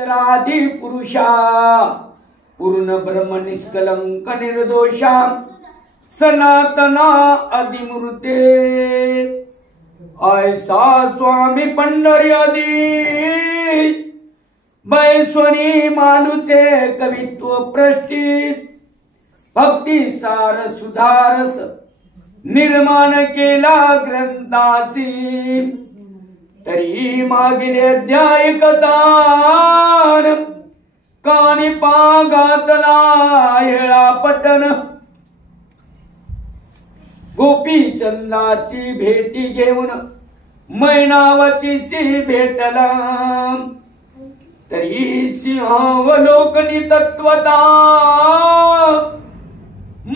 आदि पुरुषा पूर्ण ब्रह्म निष्कलंक निर्दोषा सनातना आदिमूर्ते ऐसा स्वामी पंढरी आदि बैस्वनी मालुचे कवित्व प्रष्टी भक्ती सार सुधारस निर्माण केला ग्रंथासी तरी मागिले अध्याय कथान कानी पागातला येळा पटन गोपी चंदाची भेटी घेऊन मैनावतीशी भेटला तरी सिंहावलोकनी तत्वता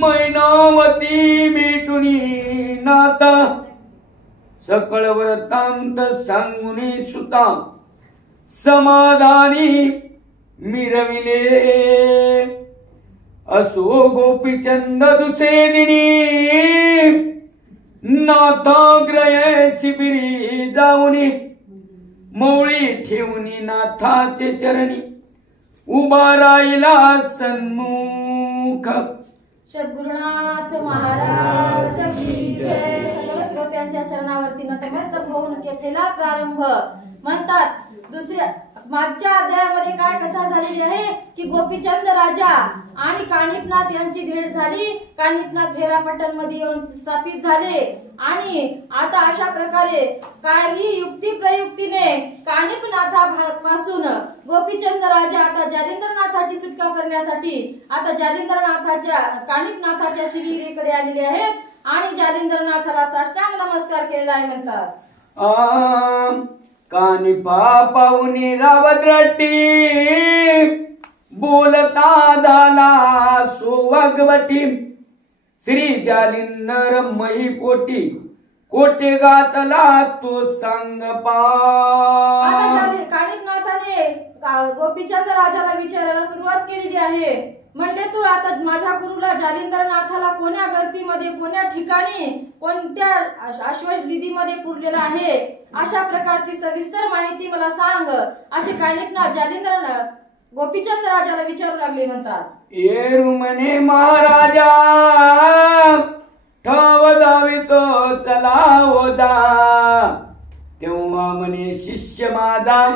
मैनावती भेटुनी नाता सकळ वृत्तांत सांगुनी सुता समाधानी मिरविले असो गोपीचंद दुसरे दिनी नाथाग्रय शिबिरी जाऊनी मौळी ठेवूनी नाथाचे चरणी उभा राहिला सन्मुख सद्गुरुनाथ महाराज की जय। सगळ्या श्रोत्यांच्या चरणावरती नतमस्तक होऊन केलेला प्रारंभ म्हणतात। दुसऱ्या मागच्या अध्यायामध्ये काय कथा झालेली आहे की गोपीचंद राजा आणि कानिपनाथ यांची भेट झाली। कानिपनाथ हेरापट्टण मध्ये येऊन स्थापित झाले आणि आता अशा प्रकारे काही युक्ती प्रयुक्तीने कानिपनाथापासून गोपीचंद राजा आता जालिंदरनाथाची सुटका करण्यासाठी आता जालिंदरनाथाच्या कानिपनाथाच्या शिबिरीकडे आलेले आहेत आणि जालिंदरनाथाला साष्टांग नमस्कार केलेला आहे म्हणतात। कानिपा पाहुनी रावद्रटी बोलता झाला सोवागवटी श्री जालिंदर मही पोटी कोटे गातला तो सांगपा। कानिपनाथाने गोपीचंद राजाला विचारायला सुरुवात केलेली आहे। म्हणले तू आता माझ्या गुरुला जालिंदरनाथाला कोण्या गर्दीमध्ये कोण्या ठिकाणी कोणत्या अश्वनिधीमध्ये पुरलेला आहे अशा प्रकारची सविस्तर माहिती मला सांग असे कानिपनाथ गोपीचंद राजाला विचारू लागले म्हणतात। येरू म्हणे महाराजा ठाव दावितो चला होता तेव्हा म्हणे शिष्य माझा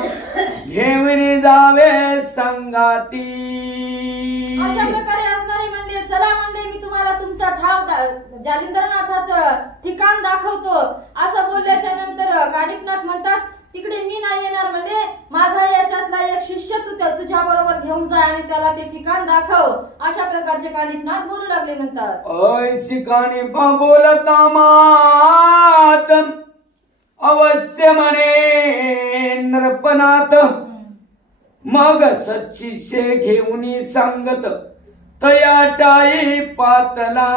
घेऊन जावे संगाती। अशा प्रकारे असणारे म्हणले चला म्हणले मी तुम्हाला तुमचा ठाव जालिंदरनाथाचं ठिकाण दाखवतो असं बोलल्याच्या नंतर कानिपनाथ म्हणतात तिकडे मी नाही येणार म्हणले माझा याच्यातला एक शिष्य तुझ्या बरोबर घेऊन जा आणि त्याला ते ठिकाण दाखव अशा प्रकारचे कानिपनाथ बोलू लागले म्हणतात। ऐसी कानिपा बोलता मात अवश्य म्हणे नृपनाथ मग सच्चिशे घेऊनी सांगत तया टाई पातला।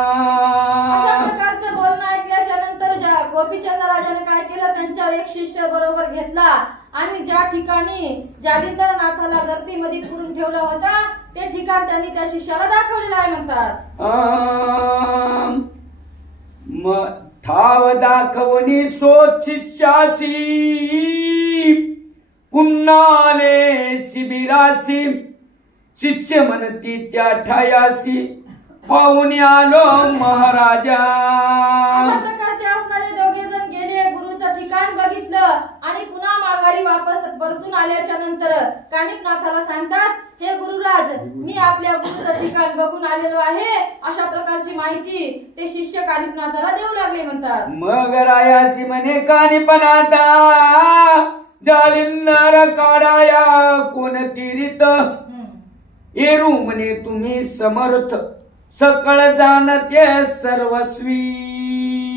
अशा प्रकारचं बोलणं ऐकल्याच्या नंतर गोपीचंद राजाने काय केलं त्यांच्या एक शिष्य बरोबर घेतला आणि ज्या ठिकाणी जालिंदरनाथाला गर्दीमध्ये पुरून ठेवलं होता ते ठिकाण त्यांनी त्या शिष्याला दाखवलेलं आहे म्हणतात। ठाव दाखवणी सोच शिष्यासी पुन्हाले शिबिरासी शिष्य म्हणती त्या ठायासी पाहुणे आलो महाराजा। अशा प्रकारचे असणारे दोघे जण गेले गुरुचं ठिकाण बघितलं आणि पुन्हा माघारी वापस परतून आल्याच्या नंतर कानिपनाथाला सांगतात हे गुरुराज मी आपल्या गुरुचं ठिकाण बघून आलेलो आहे अशा प्रकारची माहिती ते शिष्य कानिपनाथाला देऊ लागले म्हणतात। मग रायाची म्हणे कानिपनाथा जालिंदर काढाया कोणती रीत येरू म्हणे तुम्ही समर्थ सकळ जाणते सर्वस्वी।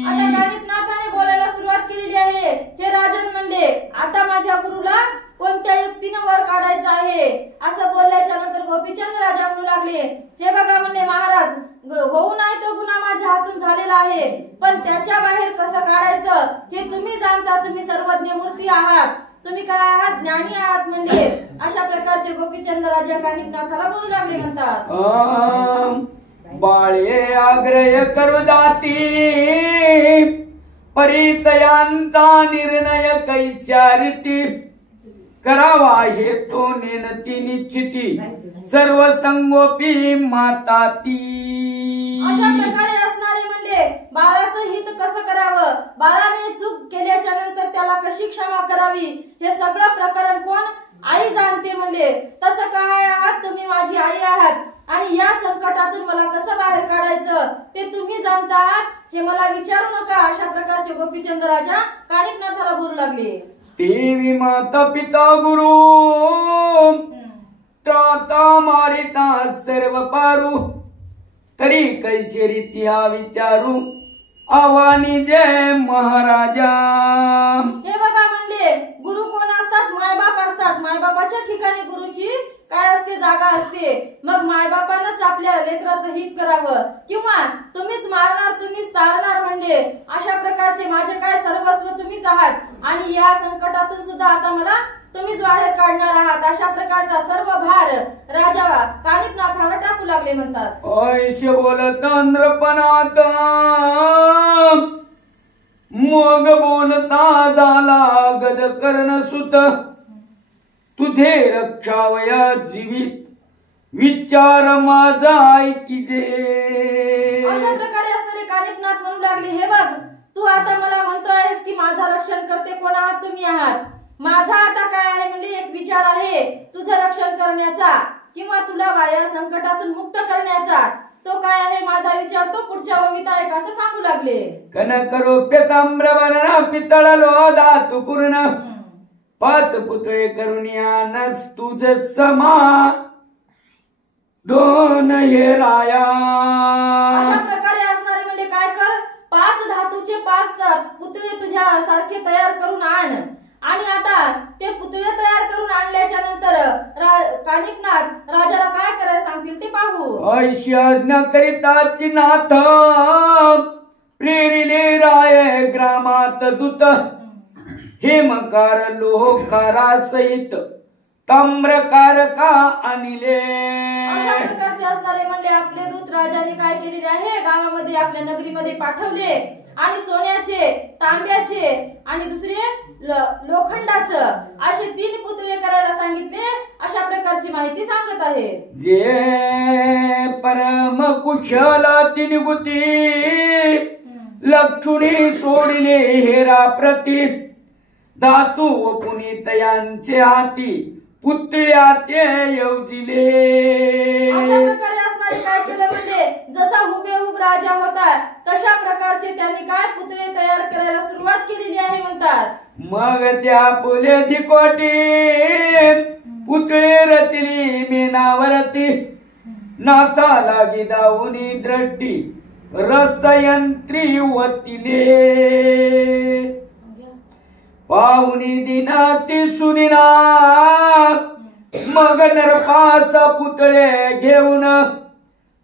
आता कानिपनाथाने बोलायला सुरुवात केलेली आहे हे राजन म्हणले आता माझ्या गुरुला कोणत्या युक्तीने वर काढायचं आहे असं बोलल्याच्या नंतर गोपीचंद राजा म्हणू लागले हे बघा म्हणले महाराज होऊ नाही तो गुन्हा माझ्या हातून झालेला आहे पण त्याच्या बाहेर कसं काढायचं हे तुम्ही जाणता तुम्ही सर्वज्ञ मूर्ती आहात तुम्ही काय आहात ज्ञानी आहात म्हणजे अशा प्रकारचे गोपीचंद राजा कानिपनाथाला बोलू लागले म्हणतात। बाळे आग्रह करू जाती परितयांचा निर्णय कैस्या रीती करावा हे तो नेनती निश्चिती सर्व संगोपी माता ती. अशा प्रकारे असणारे म्हणले बाळाचं हित कसं करावं, बाळाने चूक केल्याच्या नंतर त्याला कशी क्षमा करावी हे सगळं प्रकरण कोण आई जाणते म्हणले. तसं काय आहात तुम्ही माझी आई आहात आणि या संकटातून मला कसं बाहेर काढायचं ते तुम्ही जाणता आहात हे मला विचारू नका. अशा प्रकारचे गोपीचंद राजा कानिफनाथाला बोलू लागले. देवी माता पिता गुरु त्राता मारिता सर्व पारू तरी कैसे रीत्या विचारू आवानी जय महाराजा. हे बघा म्हणले गुरु कोण असतात, मायबाप असतात. मायबापाच्या ठिकाणी गुरुची काय असते, जागा असते. मग मायबापानंच आपल्या लेकराचं हित करावं किंवा तुम्हीच मारणार तुम्हीच तारणार म्हणले. अशा प्रकारचे माझे काय सर्वस्व तुम्हीच आहात आणि या संकटातून सुद्धा आता मला तुम्हीच बाहेर काढणार आहात. अशा प्रकारचा सर्व भार राजा कानिफनाथावर टाकू लागले म्हणतात. ऐशे बोलत अंद्रपणात मग बोलता झाला गद कर्ण सुत तुझे रक्षावया जीवित विचार माझा ऐकिजे. अशा प्रकारे असणारे कानिफनाथ म्हणू लागले हे बघ तू आता मला म्हणतोयस की माझा रक्षण करते कोण आहात, तुम्ही आहात. माझा आता काय आहे म्हणजे एक विचार आहे तुझं रक्षण करण्याचा किंवा तुला या संकटातून मुक्त करण्याचा. तो काय आहे माझा विचार, तो पुढच्या ओवीत आहे असं सांगू लागले. कनक रूप्य ताम्रवर्णा पितळ लोह धातू पूर्ण 5 पुतळे करुण्यानस तुझ समा 2 हे राया. अशा प्रकारे असणारे म्हणजे काय कर 5 धातूचे 5 पुतळे तुझ्या सारखे तयार करून आण. आणि आता ते पुतळे तयार करून आणल्याच्या नंतर कानिफनाथ राजाला काय करायला सांगतील ते पाहू. ऐश्यज्ञ करिताची नाथ प्रेरिले राय ग्रामात दूत हेमकार लोहकारा सहित ताम्रकार का आणले. अशा प्रकारचे असणारे म्हणले आपले दूत राजाने काय केलेले आहे गावामध्ये आपल्या नगरीमध्ये पाठवले आणि सोन्याचे तांब्याचे आणि दुसरे लोखंडाचं असे 3 पुतळे करायला सांगितले. अशा प्रकारची माहिती सांगत आहे. जे परम कुशल 3 गुती लक्षुणी सोडिले हेरा प्रती धातू व पुनितयांचे हाती पुतळ्या ते येऊदिले. अशा प्रकारे असणारे काय केलं म्हणजे जसा हुबेहूब राजा होता तशा प्रकारचे त्यांनी काय पुतळे तयार करायला सुरुवात केलेली आहे म्हणतात. मग त्या पुले धिकोटी पुतळे रचली मेनावरती नाता लागी दावुनी द्रष्टी रसयंत्री वतिले पाहुनी दिनाती सुदिना मग नरपास पुतळे घेऊन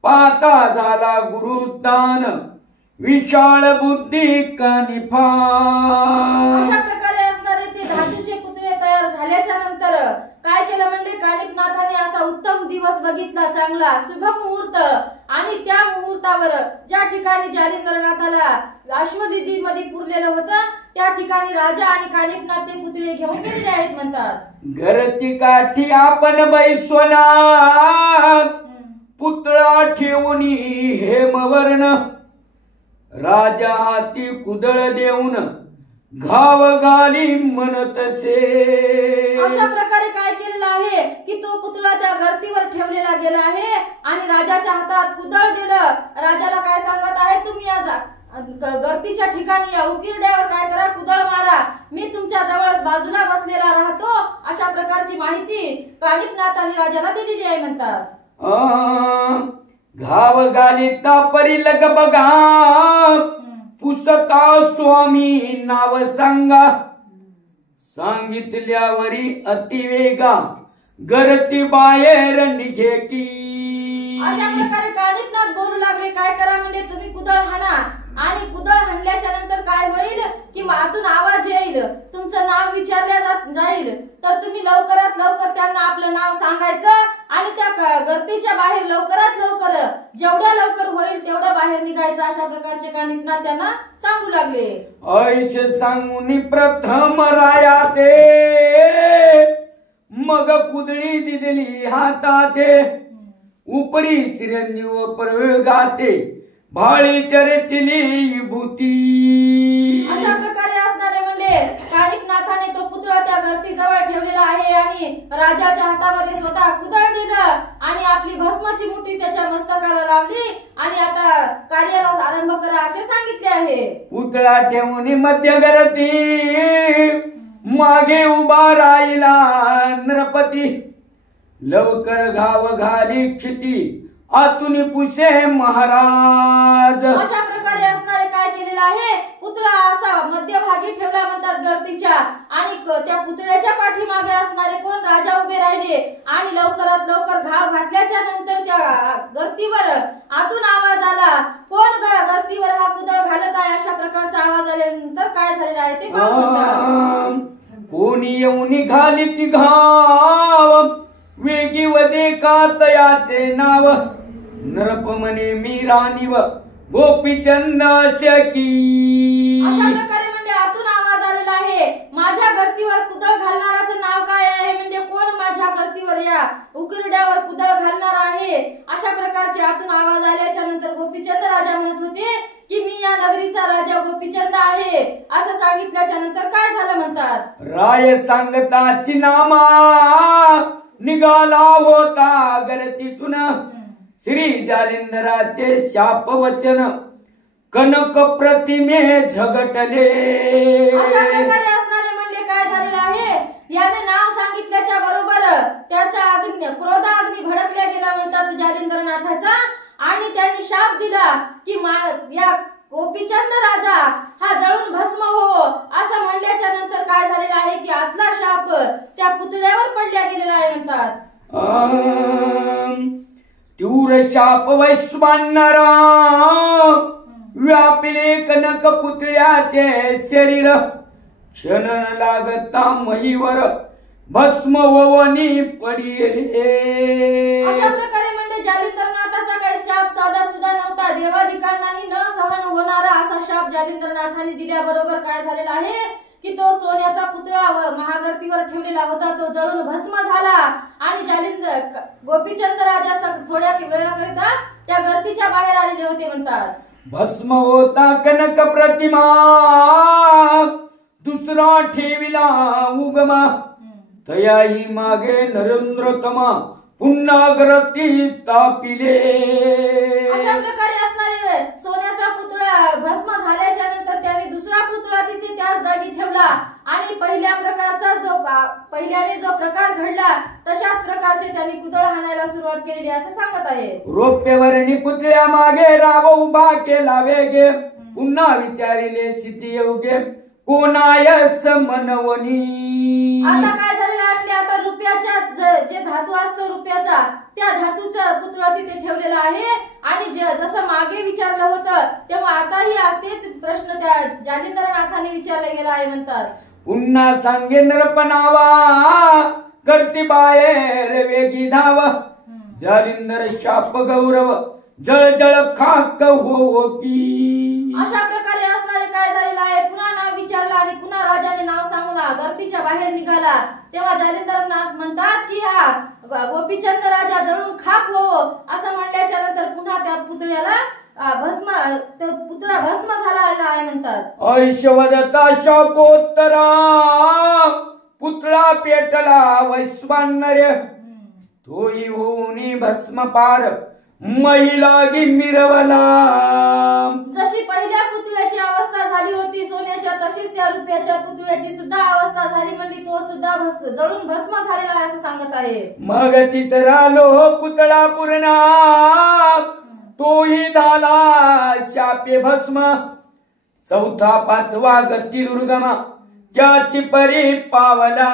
पाता झाला गुरुदान विशाळ बुद्धी कानिफा. अशा प्रकारे असणारे ते धातूचे पुतळे तयार झाल्याच्या नंतर काय केलं म्हणजे कानिफनाथाने असा उत्तम दिवस बघितला, चांगला शुभ मुहूर्त. आणि त्या मुहूर्तावर ज्या ठिकाणी जालिंदरनाथाला अश्वनिधी मध्ये पुरलेलं होतं त्या ठिकाणी राजा आणि कानिफनाथ ते पुतळे घेऊन गेलेले आहेत म्हणतात. घरती काठी आपण बैसवना पुतळा ठेवून हेमवर्ण राजा हाती कुदळ देऊन घाव घाली म्हणतसे. अशा प्रकारे काय केलेलं आहे की तो पुतळा त्या गर्दीवर ठेवलेला गेला आहे आणि राजाच्या हातात कुदळ दिलं. राजाला काय सांगत आहे तुम्ही या गर्दीच्या ठिकाणी या उकिरड्यावर काय करा कुदळ मारा, मी तुमच्या जवळच बाजूला बसलेला राहतो. अशा प्रकारची माहिती कानिफनाथाने राजाला दिलेली आहे म्हणतात. घाव घालिता परी लग बघा पुसता स्वामी नाव सांगा सांगितल्यावरी अतिवेगा गरती बाहेर निघे की. अशा प्रकारे कानिफनाथ बोलू लागले काय करा म्हणजे तुम्ही कुदळ हाणा आणि कुदळ हाणल्याच्या नंतर काय होईल की आतून आवाज येईल, तुमचं नाव विचारल्या जाईल तर तुम्ही लवकरात लवकर त्यांना आपलं नाव सांगायचं आणि त्या गर्दीच्या बाहेर लवकरात लवकर जेवढ्या लवकर होईल तेवढं बाहेर निघायचं. अशा प्रकारचे कानिफनाथ त्यांना सांगू लागले. ऐश सांगून प्रथम राया ते मग कुदळी दिदली हाताते उपरी चिरंजीव प्रयोग गाते भाळी चरचिली विभूती. अशा प्रकारे असणारे म्हणले कानिकनाथाने तो पुतळा त्या गर्दी जवळ ठेवलेला आहे आणि राजाच्या हातामध्ये स्वतः कुदळ दिलं आणि आपली भस्माची मुठी त्याच्या मस्तकाला लावली आणि आता कार्याला आरंभ करा असे सांगितले आहे. पुतळा ठेवून मध्य गर्दी मागे उभा राहिला नरपती लवकर घाव घाली क्षिती आतून पुसे महाराज. अशा प्रकारे असणारे काय केलेलं आहे पुतळा असा मध्यभागी ठेवला म्हणतात गर्दीच्या आणि त्या पुतळ्याच्या पाठीमागे असणारे कोण राजा उभे राहिले आणि लवकरात लवकर घाव घातल्याच्या नंतर त्या गर्दीवर आतून आवाज आला कोण गर्दीवर हा पुतळा घालत आहे अशा प्रकारचा आवाज आल्यानंतर काय झालेलं आहे ते पाहू. कोणी येऊन घाली ती घाव वेगी वदे कातयाचे नाव नरप म्हणे मी राणीव गोपीचंद शकी. अशा प्रकारे म्हणजे आतून आवाज आलेला आहे माझ्या गर्दीवर कुदळ घालणाराचं नाव काय आहे म्हणजे कोण माझ्या गर्दीवर या उकिरड्यावर कुदळ घालणार आहे अशा प्रकारचे आतून आवाज आल्याच्या नंतर गोपीचंद राजा म्हणत होते की मी या नगरीचा राजा गोपीचंद आहे असं सांगितल्याच्या नंतर काय झालं म्हणतात. राय सांगताची नामा निघाला होता गर्दीतून श्री जालिंदराचे शाप वचन कनक प्रतिमे झगटले. अशा प्रकारे असणारे म्हणजे काय झालेलं आहे याने नाव सांगितल्याच्या बरोबर त्याचा क्रोधाग्नी भडकल्या गेला म्हणतात जालिंदरनाथाचा आणि त्यांनी शाप दिला की या गोपीचंद राजा हा जळून भस्म हो असं म्हणल्याच्या नंतर काय झालेलं आहे की आतला शाप त्या पुतळ्यावर पडल्या गेलेला आहे म्हणतात. तीव्र शाप वैश्वानरा व्यापिले कनक पुतळ्याचे शरीर क्षण लागता महीवर भस्म ववनी पडिले. अशा प्रकारे म्हणजे जालिंदरनाथाचा काही शाप साधा सुद्धा नव्हता देवाधिकांनाही न सहन होणारा असा शाप जालिंदरनाथाने दिल्याबरोबर काय झालेला आहे की तो सोन्याचा पुतळा महागर्दीवर ठेवलेला होता तो जळून भस्म झाला आणि गोपीचंद राजा थोड्या वेळाकरिता त्या गर्दीच्या बाहेर आलेले होते म्हणतात. भस्म होता कनक प्रतिमा दुसरा ठेविला उगमा तयाही मागे नरेंद्रतमा पुन्हा गर्दी तापिले. अशा प्रकारे असणारे सोन्याचा पुतळा भस्म झाल्याच्या नंतर त्याने दुसरा पुतळा तिथे त्याच जागी ठेवला आणि पहिल्याने जो प्रकार घडला तशाच प्रकारचे त्यांनी पुतळा हाणायला सुरुवात केलेली असं सांगत आहे. रोप्यवरणी पुतळ्या मागे राव उभा केला वेगे पुन्हा विचारिले सिद्धी योगे कोणायस मनवनी. आता काय झालेलं आहे आता रुपयाच्या जे धातू असतो रुपयाचा त्या धातूचा पुतळा तिथे ठेवलेला आहे आणि जसं मागे विचारलं होतं तेव्हा आताही तेच प्रश्न त्या जालिंदरनाथाने विचारला गेला आहे म्हणतात. पुन्हा सांगे नरपणावा करती बाहेर वेगी धाव जालिंदर शाप गौरव जळ जळ खाक हो की. अशा प्रकारे असणारे काय झालेलं आहे पुन्हा नाव विचारलं आणि पुन्हा राजाने नाव सांगून गर्दीच्या बाहेर निघाला तेव्हा जालिंदरनाथ म्हणतात की हा गोपीचंद राजा जळून खाक हो असं म्हणल्याच्या नंतर पुन्हा त्या पुतळ्याला पुतळा भस्म झाला आहे म्हणतात. ऐश्वदता शापोत्तरा पुतळा पेटला वैश्वानर्य तोही होऊनी भस्म पार महिला मिरवला. जशी पहिल्या पुतळ्याची अवस्था झाली होती सोन्याच्या तशीच त्या रुपयाच्या पुतळ्याची सुद्धा अवस्था झाली म्हणजे तो सुद्धा जळून भस्म झालेला आहे असं सांगत आहे. मग तिसरा लोह पुतळा पूर्ण तोही झाला शापे भस्म चौथा पाचवा गती दुर्गमा त्याची परी पावला.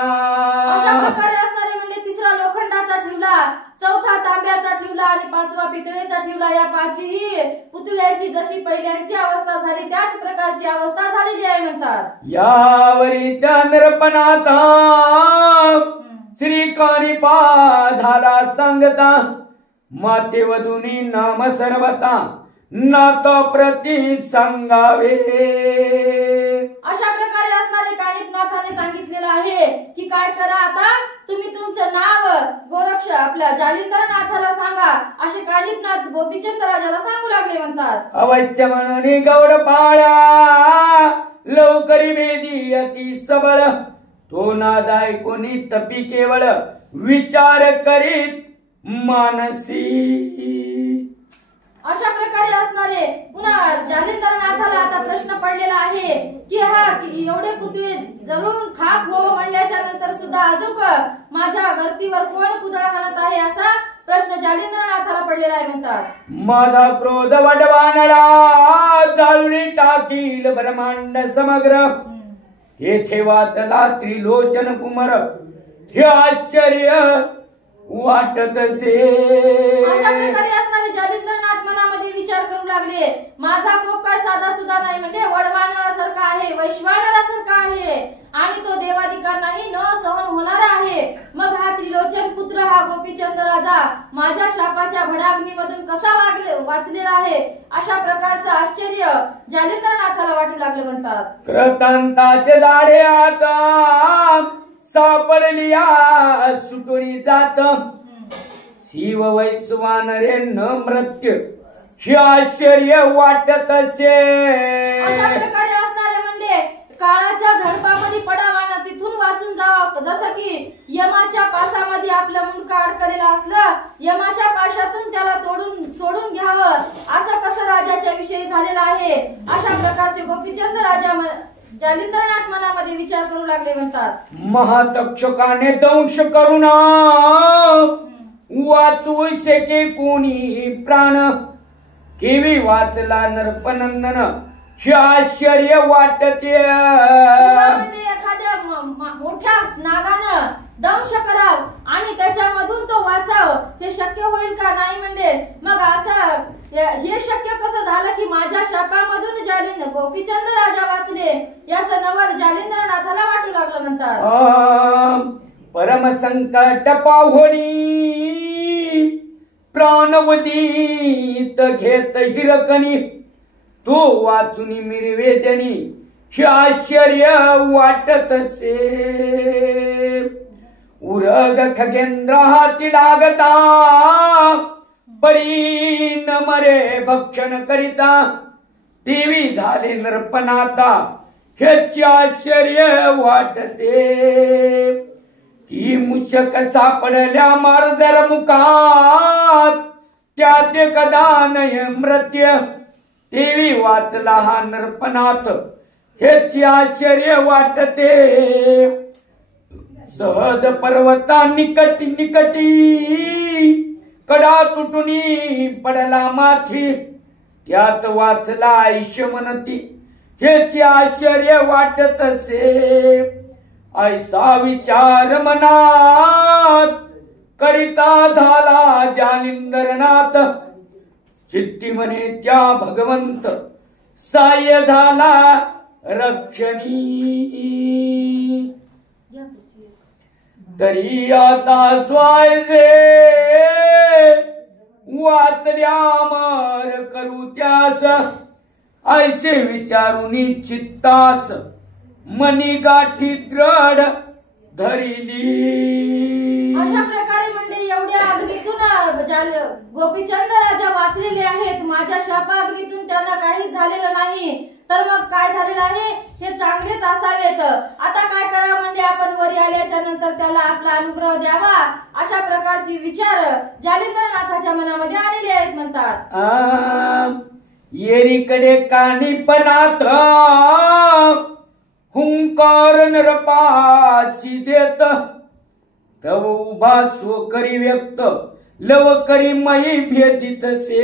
अशा प्रकारे असणारे म्हणजे तिसरा लोखंडाचा ठेवला चौथा तांब्याचा ठेवला आणि पाचवा पितळेचा ठेवला या पाचही पुतळ्याची जशी पहिल्यांची अवस्था झाली त्याच प्रकारची अवस्था झालेली आहे म्हणतात. यावरी त्या नरपणाता श्रीकाणीपा झाला सांगता माते वधुनी नाम सर्वता नाता प्रति सांगावे. अशा प्रकारे असणारे कानिप कानिफनाथाने सांगितलेलं आहे की काय करा, आता तुम्ही तुमचं नाव गोरक्ष आपल्या जालिंदरनाथाला सांगा, असे कानिफनाथ गोपीचंद राजाला सांगू लागले म्हणतात. अवश्य म्हणून गौड पाळा लवकरी भेदी अति सबळ, तो नादाय कोणी तपी केवळ विचार करीत मानसी. अशा प्रकारे असणारे पुन्हा जालिंदरनाथाला आता प्रश्न पडलेला आहे की एवढे पुतळे जळून खाक हो म्हणल्याच्या नंतर सुद्धा अजून माझ्या गर्दीवर कोण कुदळ हाणत आहे, असा प्रश्न जालिंदरनाथाला पडलेला आहे म्हणतात. माझा क्रोध वडवानळा जाळून टाकील ब्रह्मांड समग्र, येथे वाचला त्रिलोचन कुमार हे आश्चर्य वाटत असे. अशा प्रकारे असणारे जालिंदरनाथ मनामध्ये विचार करू लागले, माझा कोप काय साधा सुद्धा नाही, म्हणजे वडवानरासारखा आहे, वैश्वानरासारखा आहे आणि तो देवादिकांनाही न सहन होणारा आहे. मग हा त्रिलोचन पुत्र हा गोपीचंद राजा माझ्या शापाच्या भडाग्नीमधून कसा वाचलेला आहे, अशा प्रकारचं आश्चर्य जालिंदरनाथाला वाटू लागलं म्हणतात. कृतांताचे दाढे आता सापडलिया सुटुनी जात, शिव वैश्वानरे न मृत्यू हे आश्चर्य वाटत असे. अशा प्रकारे असणारे म्हणजे काळाच्या झडपामध्ये पडावा ना, तिथून वाचून जावं. जसं की यमाच्या पासामध्ये आपलं मुंडकं अडकलेलं असलं, यमाच्या पाशातून त्याला सोडून घ्यावं, असं कसं राजाच्या विषयी झालेलं आहे. अशा प्रकारचे गोपीचंद राजा जालिंदरनाथ मनामध्ये विचार करू लागले म्हणतात. महातक्षकाने दंश करून वाचवू शके कोणी प्राण, केवी वाचला नरपनंदन हे आश्चर्य वाटते. एखाद्या मोठ्या नागानं दंश कराव आणि त्याच्यामधून तो वाचाव, हे शक्य होईल का नाही. म्हणजे मग असं हे शक्य कसं झालं की माझ्या शापामधून गोपीचंद राजा वाचले, याचं नवल जालिंदरनाथाला वाटू लागलं म्हणतात. परम संकट पाहोनी प्राणवदीत घेत हिरकणी, तो वाचून मिरवेजनी हे आश्चर्य वाटत असे. उरग खगेंद्र हाती लागता परी न मरे भक्षण करिता, देवी झाले नरपनाता ह्याचे आश्चर्य वाटते. की मुशक सापडल्या मार्जर मुखात, त्यात कदा नय मृत्य, देवी वाचला हा नरपनाथ ह्याचे आश्चर्य वाटते. सहज पर्वता निकटी निकटी, कडा तुटुनी पडला माथी, त्यात वाचला आयुष्य म्हणती ह्याचे आश्चर्य वाटत असे. ऐसा विचार मनात करिता झाला जालिंदरनाथ, चित्ती म्हणे त्या भगवंत साय झाला रक्षणी. तरी आता स्वायचे वाचल्या मार करू त्यास, ऐसे विचारुनी चित्तास मनी गाठी दृढ धरिली. अशा प्रकारे म्हणजे एवढ्या अग्नीतून गोपीचंद राजा वाचलेले आहेत, माझ्या शापाग्नीतून त्यांना काहीच झालेलं नाही. तर मग काय झालेलं आहे, हे चांगलेच असावेत. आता काय करावं म्हणजे आपण वरी आल्याच्या नंतर त्याला आपला अनुग्रह द्यावा, अशा प्रकारची विचार जालिंदरनाथाच्या मनामध्ये आलेले आहेत म्हणतात. येरीकडे कानिपनाथ हुंकार नरपाशी देत, तव उभा स्वकरी व्यक्त लवकरी मयी भेदित से.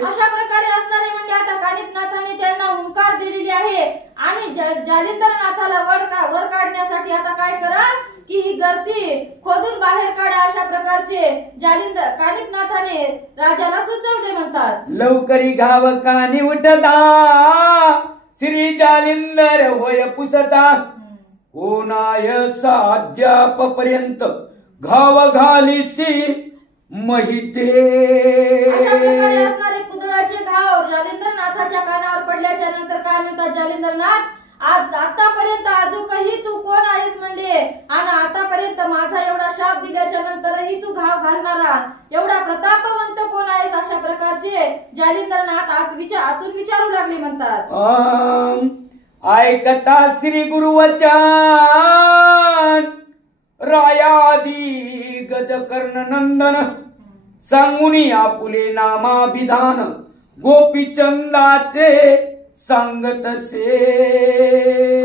अशा प्रकारे असणारे म्हणजे आता कानिपनाथाने त्यांना हुंकार दिलेली आहे आणि जालिंदरनाथाला वर काढण्यासाठी आता काय करा की ही गर्दी खोदून बाहेर काढा, अशा प्रकारचे कानिपनाथाने राजाला सुचवले म्हणतात. लवकरी घाव कानी उठता श्री जालिंदर होय पुसता, होनाय साध्याप पर्यंत घाव घालीसी महिते. अशा प्रकारे असणारे कुदळाचे घाव जालिंदरनाथाच्या कानावर पडल्याच्या नंतर काय म्हणतात जालिंदरनाथ, आज आतापर्यंत अजूनही तू कोण आहेस म्हणले, आणि आतापर्यंत माझा एवढा शाप दिल्याच्या नंतरही तू घाव घालणारा एवढा प्रतापवंत कोण आहेस, अशा प्रकारचे जालिंदरनाथ आतून विचारू लागले म्हणतात. ऐकता श्री गुरुवचन रायादी गजकर्ण नंदन सांगून आपुले नामाभिधान गोपीचंदाचे सांगतसे.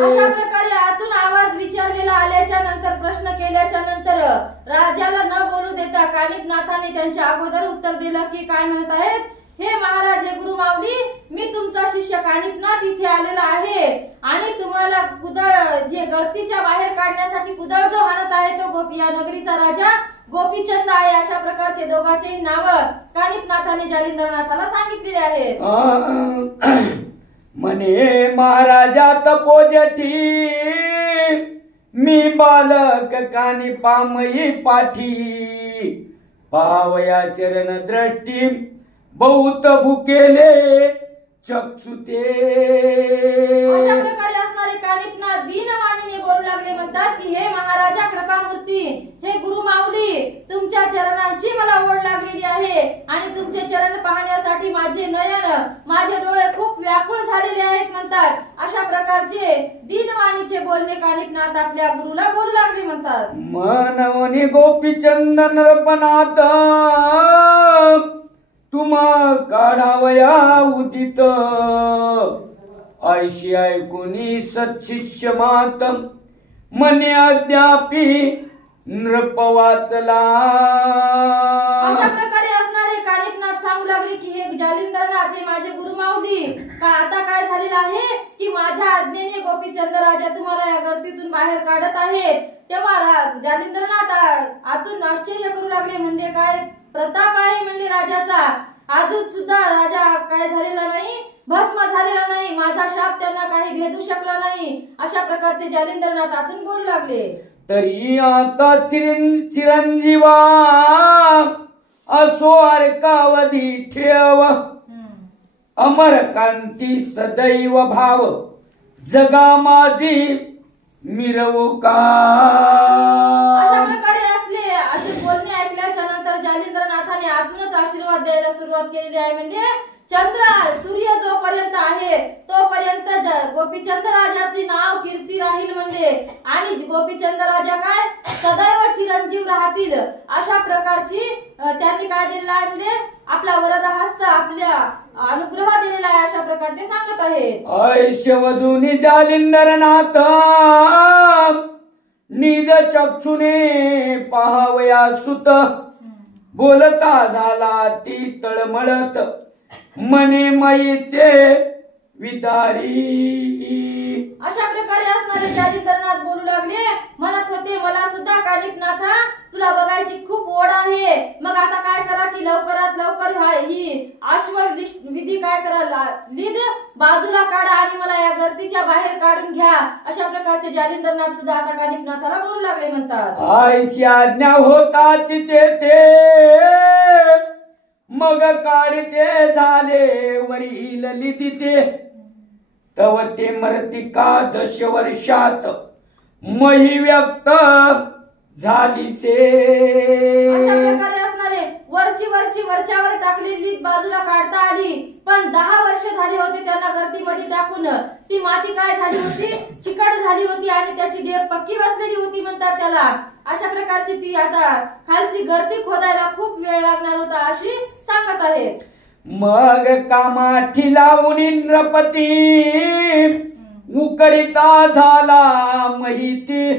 अशा प्रकारे आतून आवाज विचारलेला आल्याच्या नंतर, प्रश्न केल्याच्या नंतर राजाला न बोलू देता कानिफनाथाने त्यांच्या अगोदर उत्तर दिलं की काय म्हणत आहेत. हे महाराज, हे गुरु माऊली, मी तुमचा शिष्य कानिफनाथ इथे आलेला आहे आणि तुम्हाला कुदळ जे गर्दीच्या बाहेर काढण्यासाठी कुदळ जो हाणत आहे तो या नगरीचा राजा गोपीचंद आहे. अशा प्रकारचे दोघांचे नाव कानिफनाथाने जालिंदरनाथाला सांगितलेले आहेत. म्हणे महाराजा तपोजठी मी बालक कानिफामयी पाठी पावया चरण दृष्टी बहुत भुकेले चक्षुते. अशा प्रकारे असणारे कानिफनाथ दीनवाणीने बोलू लागले म्हणतात की हे महाराजा कृपामूर्ती, हे गुरु माऊली, तुमच्या चरणांची मला ओढ लागलेली आहे आणि तुमचे चरण पाहण्यासाठी माझे नयन, माझे डोळे खूप व्याकुळ झालेले आहेत म्हणतात. अशा प्रकारचे दीनवाणीचे बोलणे कानिफनाथ आपल्या गुरुला बोलू लागले म्हणतात. मनवनी गोपीचंद नरपनाथ तुम्हा काढावया उदित ऐशी ऐकुनी सत्शिष्य मात मने अद्यापी नृप वाचला. अशा प्रकारे असणारे कानिफनाथ सांगू लागले की हे जालिंदरनाथ, हे माझे गुरु माऊली, का आता काय झालेलं आहे की माझ्या आज्ञेने गोपीचंद राजा तुम्हाला या गर्दीतून बाहेर काढत आहेत. तेव्हा जालिंदरनाथ आतून आश्चर्य करू लागले, म्हणजे काय प्रताप आहे म्हणले राजाचा, अजून सुद्धा राजा काय झालेला नाही, भस्म झालेला नाही, माझा शाप त्यांना काही भेदू शकला नाही. अशा प्रकारचे जालिंदरनाथ आतून बोलू लागले. तरी आता चिरंजीवा असो अर्कावधी ठेव अमर कांती सदैव भाव जगा माझी मिरवू का. अशा प्रकारे असले असे बोलणे ऐकल्याच्या नंतर जालिंदरनाथाने आतूनच आशीर्वाद द्यायला सुरुवात केलेली आहे. म्हणजे चंद्र सूर्य जोपर्यंत आहे तोपर्यंत गोपीचंद राजाचे नाव कीर्ती राहील म्हणजे, आणि गोपीचंद राजा काय सदैव चिरंजीव राहतील. अशा प्रकारची त्यांनी काय दिलेला आहे म्हणजे आपला वरद हस्त, आपल्या अनुग्रह दिलेला आहे. अशा प्रकारचे सांगत आहेत. ऐशवधुनी जालिंदरनाथ निज चक्षुने पाहावया सुत बोलता झाला ती तळमळत मने मैते विदारी. अशा प्रकारे असणारे जालिंदरनाथ बोलू लागले, म्हणत होते मला सुद्धा कानिफनाथा तुला बघायची खूप ओढ आहे. मग आता काय करा की लवकरात लवकर ही अश्वविधी काय करा लीद बाजूला काढा आणि मला या गर्दीच्या बाहेर काढून घ्या. अशा प्रकारचे जालिंदरनाथ सुद्धा आता कानिफनाथाला बोलू लागले म्हणतात. आईशी आज्ञा होताची ते मग काढते झाले वरील लिदिते तव ते मर्तिका 10 वर्षात मही व्यक्त झाली से. अशा प्रकारे असणारे वरच्यावर टाकलेली बाजूला काढता आली, पण 10 वर्ष झाली होती त्यांना गर्दीमध्ये टाकून. ती माती काय झाली होती, चिकट झाली होती आणि त्याची ढेप पक्की बसलेली होती म्हणतात त्याला. अशा प्रकारची ती आता खालची गर्दी खोदायला खूप वेळ लागणार होता अशी सांगत आहेत. मग कामाठी लावून इंद्रपती उकरिता झाला माहिती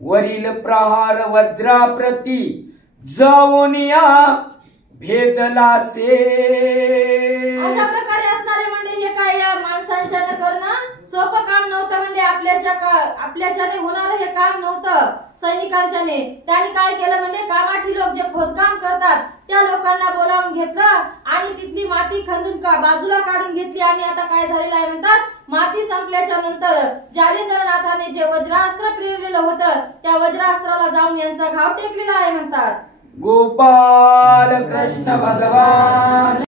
वरील प्रहार वज्राप्रती जाऊनिया भेदला से. अशा प्रकारे असणारे म्हणजे हे काय या माणसांच्या करणं सोपं काम नव्हतं. म्हणजे आपल्याच्याने होणार हे काम नव्हतं सैनिकांच्याने. त्यांनी काय केलं म्हणजे कामाठी लोक जे खोदकाम करतात त्या लोकांना बोलावून घेतलं आणि तिथली माती खंदून बाजूला काढून घेतली. आणि आता काय झालेलं आहे म्हणतात, माती संपल्याच्या नंतर जालिंदरनाथाने जे वज्रास्त्र प्रेरलेलं होतं त्या वज्रास्त्राला जाऊन यांचा घाव टेकलेला आहे म्हणतात. गोपाल कृष्ण भगवान.